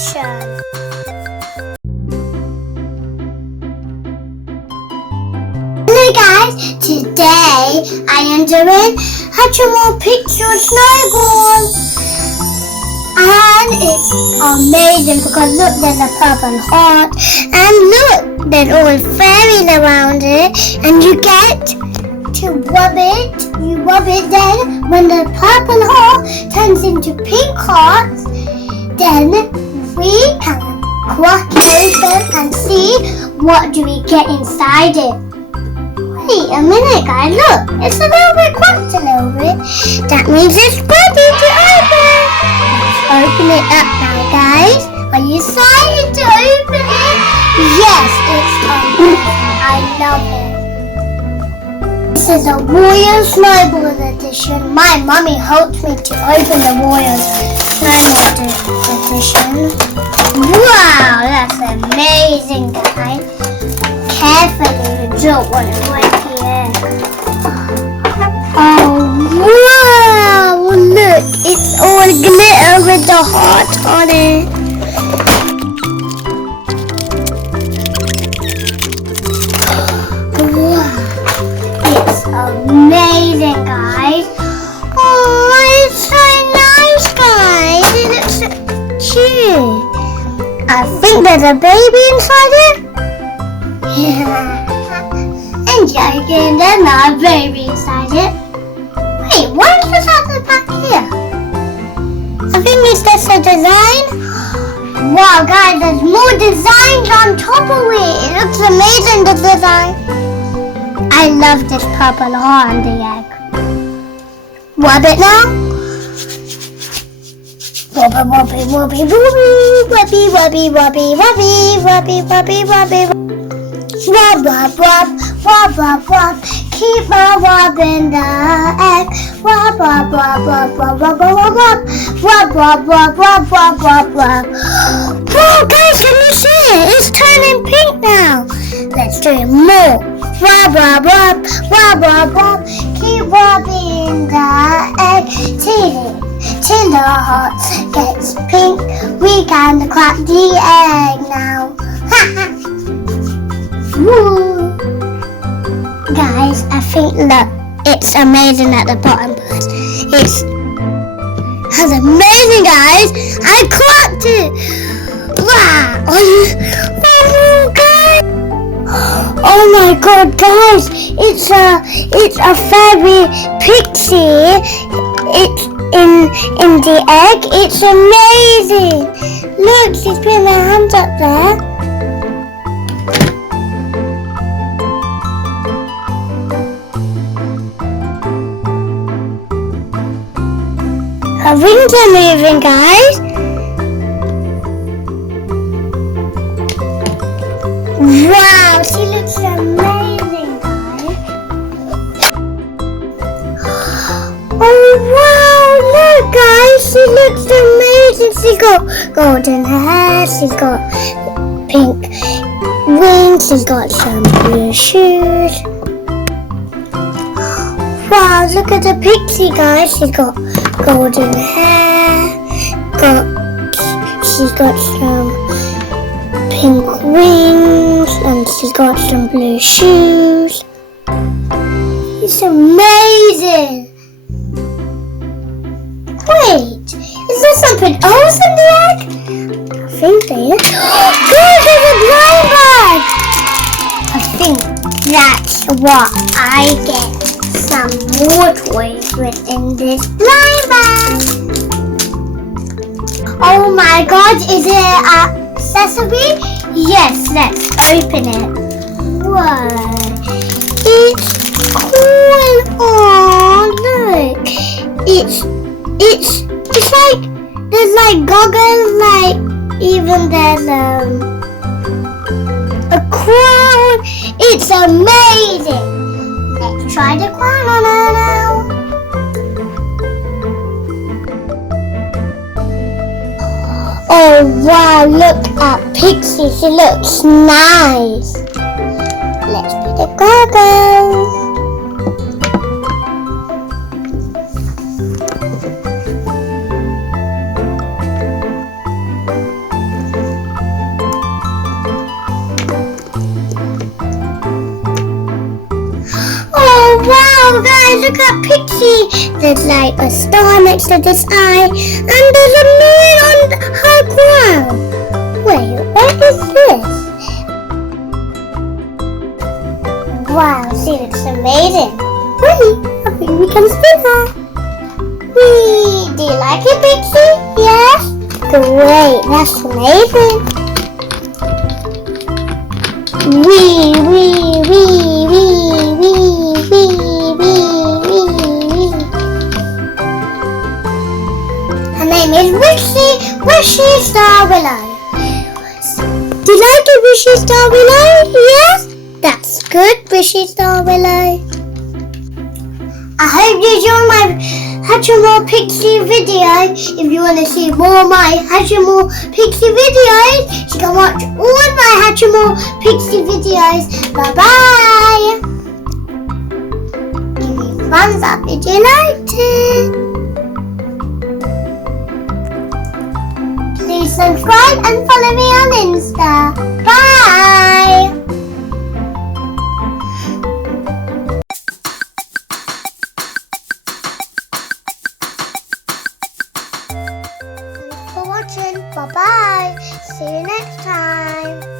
edition. Hello guys, today I am doing Hatchimals Pixies Snowball. And it's amazing because look, there's a purple heart. And look, there's all fairies around it. And you get to rub it. You rub it, then when the purple heart turns into pink hearts, then we can crack it open and see what do we get inside it. Wait a minute guys, look, it's a little bit cracked a little bit. That means it's ready to open. Let's open it up now guys. Are you excited to open it? Yes, it's amazing. I love it. This is a Royal Snowball edition. My mummy helped me to open the Royal Snowball edition. Wow, that's amazing guys. Carefully, you don't want to break it. Oh wow, look, it's all glitter with the heart on it. Amazing guys. Oh, it's so nice guys. It looks so cute. I think there's a baby inside it. Yeah. And joking, there's not a baby inside it. Wait, why is this at the back here? I think it's just a design. Wow guys, there's more designs on top of it. It looks amazing, the design. I love this purple heart on the egg. Rub it now. Wubby, wubby, wubby, wubby, wubby, wubby, wubby, wubby, wubby, wubby, wubby. Rub, rub, rub, rub, rub, rub. Keep on rubbing the egg. Rub, rub, rub, rub, rub, rub, rub, rub. Rub, rub, rub, rub, rub, rub, rub. Oh, guys, can you see it? It's turning pink now. Let's do it more. Rub, rub, rub, rub, rub, rub. Keep rubbing the egg till the heart gets pink. We can crack the egg now. Woo. Guys, I think look, it's amazing at the bottom. It's amazing, guys. I cracked it. Wow. Oh, guys. Oh my god guys, it's a fairy pixie. It's in the egg. It's amazing. Look, she's putting her hands up there. Her wings are moving guys. Wow, she looks amazing, guys. Oh, wow, look, guys, she looks amazing. She's got golden hair, she's got pink wings, she's got some blue shoes. Wow, look at the pixie, guys. She's got golden hair, she's got some pink wings, and she's got some blue shoes. It's amazing. Wait, is there something else in the egg? I think there is. Look, there's a blind bag. I think that's what I get. Some more toys within this blind bag. Oh my god, is it accessory? Yes, let's open it. Whoa, it's cool. Oh, look, it's like there's like goggles, like even there's a crown. It's amazing. Let's try the crown on her now. Oh wow, look at Pixie, she looks nice. Let's put the goggles. look at Pixie. There's like a star next to this eye, and there's a moon on her crown. Wait, what is this? Wow, she looks amazing. Wait, I think we can spin her. Whee! Do you like it, Pixie? Yes? Great, that's amazing. Wee, wee, wee, wee, wee, wee, wee, wee. Her name is Wishy Star Willow. Do you like it, Wishy Star Willow? Yes? That's good, Wishy Star Willow. I hope you enjoyed my Hatchimals Pixie video. If you want to see more of my Hatchimals Pixie videos, you can watch all my Hatchimals Pixie videos. Bye bye. Give me a thumbs up if you liked it. Please subscribe and follow me on Insta. Bye. Thanks for watching. Bye bye. See you next time.